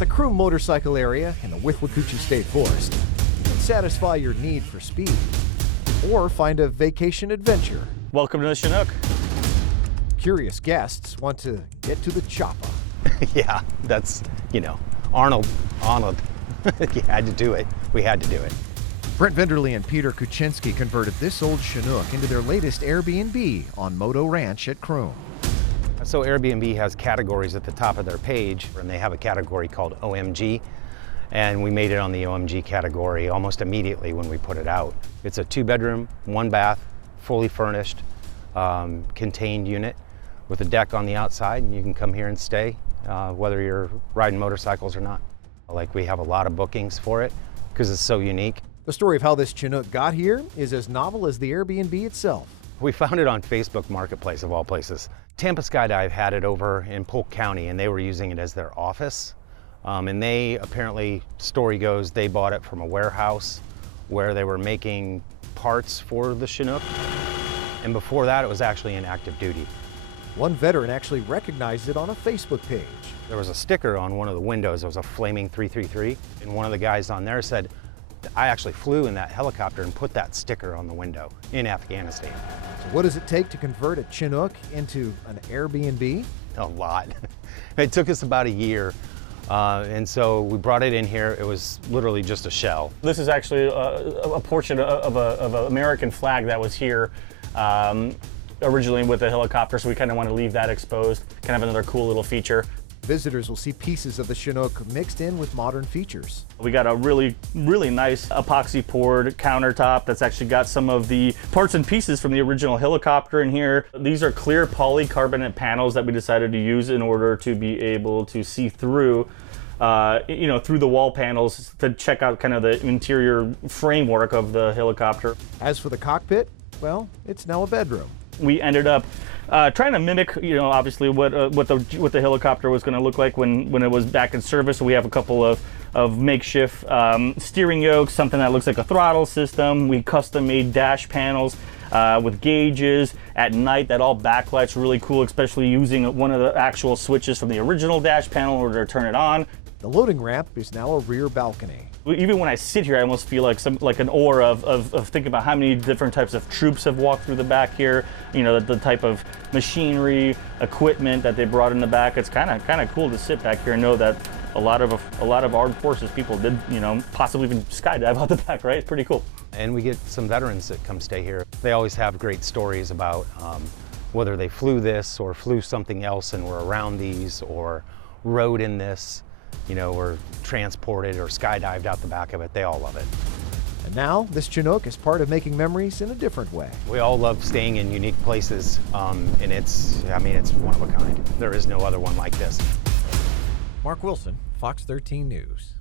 the Croom Motorcycle Area in the Withlacoochee State Forest. You can satisfy your need for speed or find a vacation adventure. Welcome to the Chinook. Curious guests want to get to the chopper. Yeah, that's, Arnold. You had to do it. We had to do it. Brent Vinderly and Peter Kuczynski converted this old Chinook into their latest Airbnb on Moto Ranch at Croom. So Airbnb has categories at the top of their page, and they have a category called OMG, and we made it on the OMG category almost immediately when we put it out. It's a 2-bedroom, 1-bath, fully furnished, contained unit with a deck on the outside, and you can come here and stay, whether you're riding motorcycles or not. Like, we have a lot of bookings for it because it's so unique. The story of how this Chinook got here is as novel as the Airbnb itself. We found it on Facebook Marketplace, of all places. Tampa Skydive had it over in Polk County, and they were using it as their office. And they apparently, story goes, they bought it from a warehouse where they were making parts for the Chinook. And before that, it was actually in active duty. One veteran actually recognized it on a Facebook page. There was a sticker on one of the windows. It was a flaming 333. And one of the guys on there said, I actually flew in that helicopter and put that sticker on the window in Afghanistan. So what does it take to convert a Chinook into an Airbnb? A lot. It took us about a year. And so we brought it in here. It was literally just a shell. This is actually a portion of an American flag that was here originally with the helicopter, so we kind of want to leave that exposed. Kind of another cool little feature. Visitors will see pieces of the Chinook mixed in with modern features. We got a really nice epoxy poured countertop that's actually got some of the parts and pieces from the original helicopter in here. These are clear polycarbonate panels that we decided to use in order to be able to see through through the wall panels to check out kind of the interior framework of the helicopter. As for the cockpit, well, it's now a bedroom. We ended up trying to mimic, obviously what the helicopter was going to look like when it was back in service. So we have a couple of makeshift steering yokes, something that looks like a throttle system. We custom made dash panels with gauges. At night, that all backlights really cool, especially using one of the actual switches from the original dash panel in order to turn it on. The loading ramp is now a rear balcony. Even when I sit here, I almost feel like an aura of thinking about how many different types of troops have walked through the back here. The type of machinery, equipment that they brought in the back. It's kind of cool to sit back here and know that a lot of armed forces people did, possibly even skydive out the back, right? It's pretty cool. And we get some veterans that come stay here. They always have great stories about whether they flew this or flew something else and were around these or rode in this. Or transported or skydived out the back of it. They all love it. And now, this Chinook is part of making memories in a different way. We all love staying in unique places, and it's one of a kind. There is no other one like this. Mark Wilson, Fox 13 News.